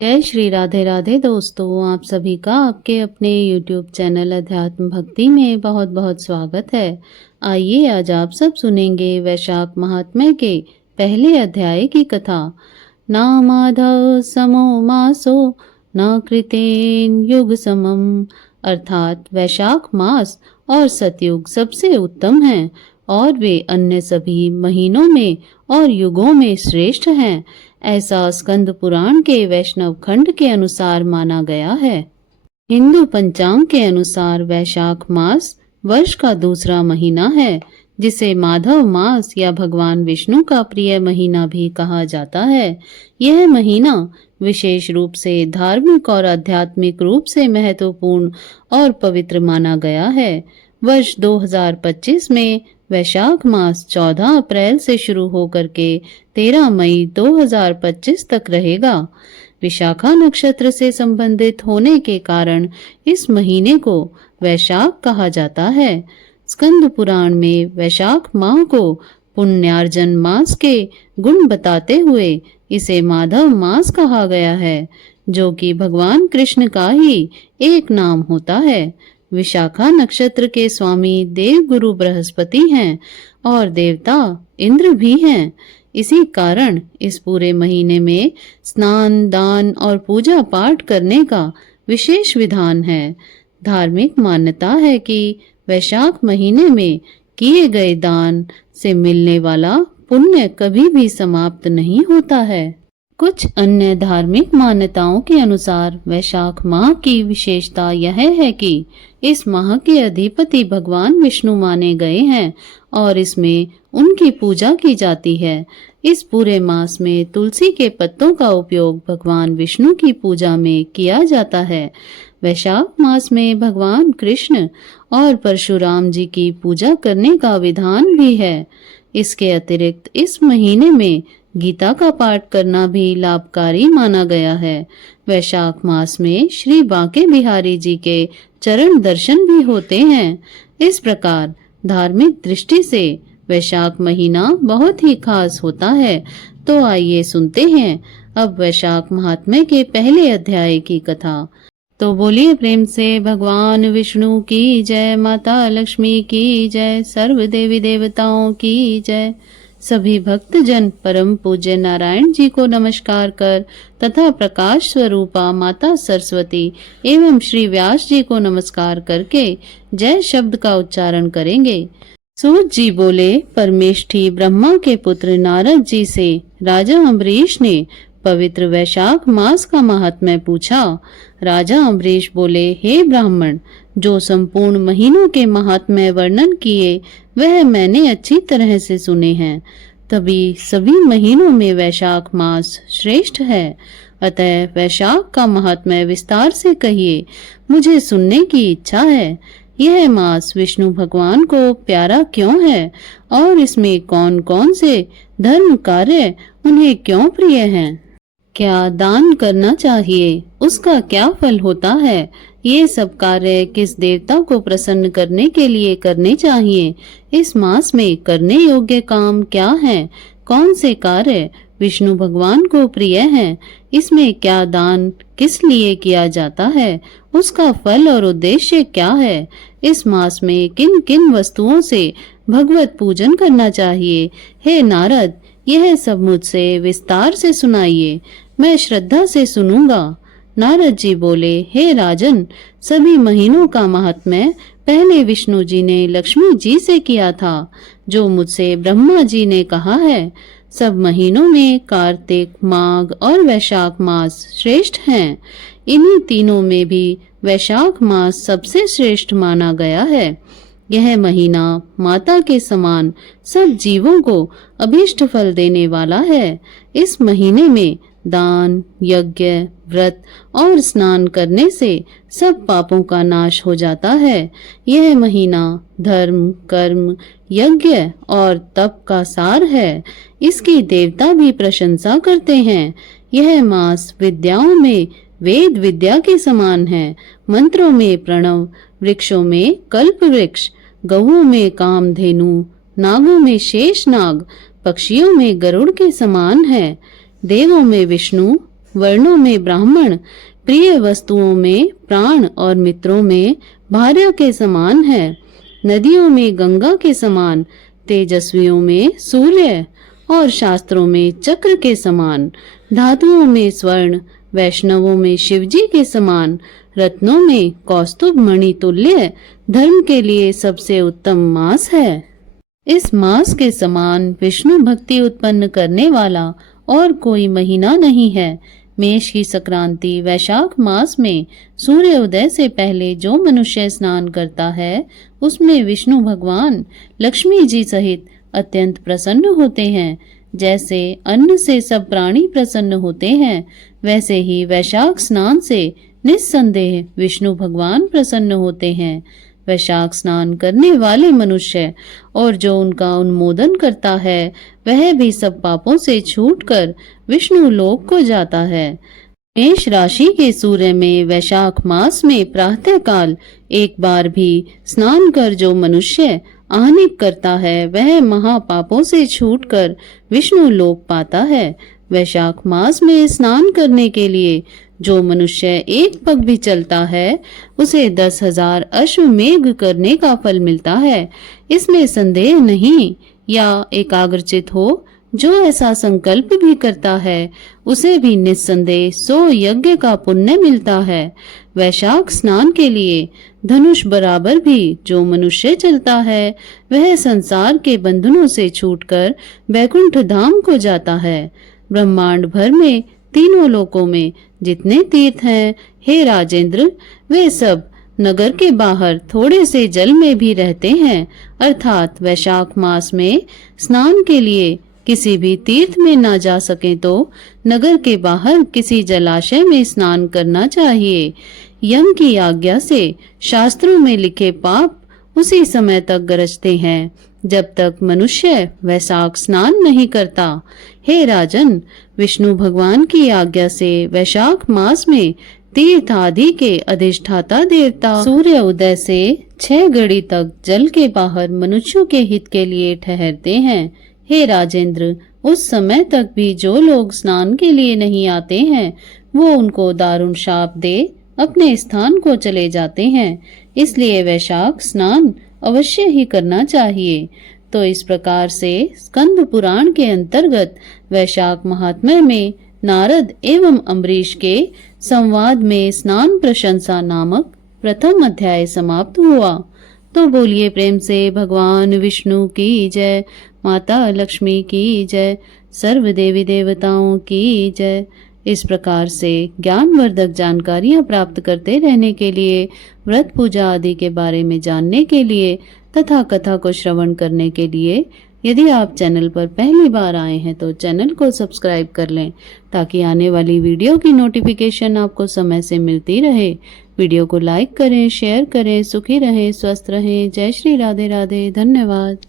जय श्री राधे राधे दोस्तों, आप सभी का आपके अपने YouTube चैनल अध्यात्म भक्ति में बहुत बहुत स्वागत है। आइए आज आप सब सुनेंगे वैशाख महात्म्य के पहले अध्याय की कथा। ना माधव समो मासो न कृतेन युग समम, अर्थात वैशाख मास और सतयुग सबसे उत्तम हैं और वे अन्य सभी महीनों में और युगों में श्रेष्ठ हैं, ऐसा स्कंद पुराण के वैष्णव खंड के अनुसार माना गया है। हिंदू पंचांग के अनुसार वैशाख मास वर्ष का दूसरा महीना है, जिसे माधव मास या भगवान विष्णु का प्रिय महीना भी कहा जाता है। यह महीना विशेष रूप से धार्मिक और आध्यात्मिक रूप से महत्वपूर्ण और पवित्र माना गया है। वर्ष 2025 में वैशाख मास 14 अप्रैल से शुरू होकर के 13 मई 2025 तक रहेगा। विशाखा नक्षत्र से संबंधित होने के कारण इस महीने को वैशाख कहा जाता है। स्कंद पुराण में वैशाख माह को पुण्यार्जन मास के गुण बताते हुए इसे माधव मास कहा गया है, जो कि भगवान कृष्ण का ही एक नाम होता है। विशाखा नक्षत्र के स्वामी देव गुरु बृहस्पति हैं और देवता इंद्र भी हैं। इसी कारण इस पूरे महीने में स्नान, दान और पूजा पाठ करने का विशेष विधान है। धार्मिक मान्यता है कि वैशाख महीने में किए गए दान से मिलने वाला पुण्य कभी भी समाप्त नहीं होता है। कुछ अन्य धार्मिक मान्यताओं के अनुसार वैशाख माह की विशेषता यह है कि इस माह के अधिपति भगवान विष्णु माने गए हैं और इसमें उनकी पूजा की जाती है। इस पूरे मास में तुलसी के पत्तों का उपयोग भगवान विष्णु की पूजा में किया जाता है। वैशाख मास में भगवान कृष्ण और परशुराम जी की पूजा करने का विधान भी है। इसके अतिरिक्त इस महीने में गीता का पाठ करना भी लाभकारी माना गया है। वैशाख मास में श्री बांके बिहारी जी के चरण दर्शन भी होते हैं। इस प्रकार धार्मिक दृष्टि से वैशाख महीना बहुत ही खास होता है। तो आइए सुनते हैं अब वैशाख महात्म्य के पहले अध्याय की कथा। तो बोलिए प्रेम से भगवान विष्णु की जय, माता लक्ष्मी की जय, सर्व देवी देवताओं की जय। सभी भक्तजन परम पूज्य नारायण जी को नमस्कार कर तथा प्रकाश स्वरूपा माता सरस्वती एवं श्री व्यास जी को नमस्कार करके जय शब्द का उच्चारण करेंगे। सूत जी बोले, परमेष्ठी ब्रह्मा के पुत्र नारद जी से राजा अम्बरीश ने पवित्र वैशाख मास का महात्म्य पूछा। राजा अम्बरीश बोले, हे ब्राह्मण, जो संपूर्ण महीनों के महात्म्य वर्णन किए वह मैंने अच्छी तरह से सुने हैं। तभी सभी महीनों में वैशाख मास श्रेष्ठ है। अतः वैशाख का महात्म्य विस्तार से कहिए, मुझे सुनने की इच्छा है। यह मास विष्णु भगवान को प्यारा क्यों है और इसमें कौन कौन से धर्म कार्य उन्हें क्यों प्रिय हैं? क्या दान करना चाहिए, उसका क्या फल होता है? ये सब कार्य किस देवता को प्रसन्न करने के लिए करने चाहिए? इस मास में करने योग्य काम क्या हैं? कौन से कार्य विष्णु भगवान को प्रिय हैं? इसमें क्या दान किस लिए किया जाता है? उसका फल और उद्देश्य क्या है? इस मास में किन किन वस्तुओं से भगवत पूजन करना चाहिए? हे नारद, यह सब मुझसे विस्तार से सुनाइए, मैं श्रद्धा से सुनूंगा। नारद जी बोले, हे राजन, सभी महीनों का महात्म्य पहले विष्णु जी ने लक्ष्मी जी से किया था, जो मुझसे ब्रह्मा जी ने कहा है। सब महीनों में कार्तिक, माघ और वैशाख मास श्रेष्ठ हैं। इन्हीं तीनों में भी वैशाख मास सबसे श्रेष्ठ माना गया है। यह महीना माता के समान सब जीवों को अभीष्ट फल देने वाला है। इस महीने में दान, यज्ञ, व्रत और स्नान करने से सब पापों का नाश हो जाता है। यह महीना धर्म, कर्म, यज्ञ और तप का सार है। इसकी देवता भी प्रशंसा करते हैं। यह मास विद्याओं में वेद विद्या के समान है। मंत्रों में प्रणव, वृक्षों में कल्प वृक्ष, गौओं में कामधेनु, नागों में शेष नाग, पक्षियों में गरुड़ के समान है। देवों में विष्णु, वर्णों में ब्राह्मण, प्रिय वस्तुओं में प्राण और मित्रों में भार्या के समान है। नदियों में गंगा के समान, तेजस्वियों में सूर्य और शास्त्रों में चक्र के समान, धातुओं में स्वर्ण, वैष्णवों में शिवजी के समान, रत्नों में कौस्तुभ मणि तुल्य धर्म के लिए सबसे उत्तम मास है। इस मास के समान विष्णु भक्ति उत्पन्न करने वाला और कोई महीना नहीं है। मेष की संक्रांति वैशाख मास में सूर्य उदय से पहले जो मनुष्य स्नान करता है उसमें विष्णु भगवान लक्ष्मी जी सहित अत्यंत प्रसन्न होते हैं। जैसे अन्न से सब प्राणी प्रसन्न होते हैं, वैसे ही वैशाख स्नान से निस्संदेह विष्णु भगवान प्रसन्न होते हैं। वैशाख स्नान करने वाले मनुष्य और जो उनका उन्मोदन करता है वह भी सब पापों से छूटकर विष्णु लोक को जाता है। मेष राशि के सूर्य में वैशाख मास में प्रातः काल एक बार भी स्नान कर जो मनुष्य आहनिक करता है वह महापापों से छूटकर विष्णु लोक पाता है। वैशाख मास में स्नान करने के लिए जो मनुष्य एक पग भी चलता है उसे 10,000 अश्वमेघ करने का फल मिलता है। इसमें संदेह नहीं। या एकाग्रचित हो जो ऐसा संकल्प भी करता है उसे भी निस्संदेह 100 यज्ञ का पुण्य मिलता है। वैशाख स्नान के लिए धनुष बराबर भी जो मनुष्य चलता है वह संसार के बंधनों से छूटकर वैकुंठ धाम को जाता है। ब्रह्मांड भर में तीनों लोकों में जितने तीर्थ हैं, हे राजेंद्र, वे सब नगर के बाहर थोड़े से जल में भी रहते हैं। अर्थात वैशाख मास में स्नान के लिए किसी भी तीर्थ में ना जा सके तो नगर के बाहर किसी जलाशय में स्नान करना चाहिए। यम की आज्ञा से शास्त्रों में लिखे पाप उसी समय तक गरजते हैं जब तक मनुष्य वैशाख स्नान नहीं करता। हे राजन, विष्णु भगवान की आज्ञा से वैशाख मास में तीर्थ आदि के अधिष्ठाता देवता सूर्य उदय से 6 घड़ी तक जल के बाहर मनुष्यों के हित के लिए ठहरते हैं। हे राजेंद्र, उस समय तक भी जो लोग स्नान के लिए नहीं आते हैं वो उनको दारुण शाप दे अपने स्थान को चले जाते हैं। इसलिए वैशाख स्नान अवश्य ही करना चाहिए। तो इस प्रकार से स्कंद पुराण के अंतर्गत वैशाख महात्म्य में नारद एवं अम्बरीश के संवाद में स्नान प्रशंसा नामक प्रथम अध्याय समाप्त हुआ। तो बोलिए प्रेम से भगवान विष्णु की जय, माता लक्ष्मी की जय, सर्व देवी देवताओं की जय। इस प्रकार से ज्ञानवर्धक जानकारियां प्राप्त करते रहने के लिए, व्रत पूजा आदि के बारे में जानने के लिए तथा कथा को श्रवण करने के लिए यदि आप चैनल पर पहली बार आए हैं तो चैनल को सब्सक्राइब कर लें ताकि आने वाली वीडियो की नोटिफिकेशन आपको समय से मिलती रहे। वीडियो को लाइक करें, शेयर करें। सुखी रहें, स्वस्थ रहें। जय श्री राधे राधे। धन्यवाद।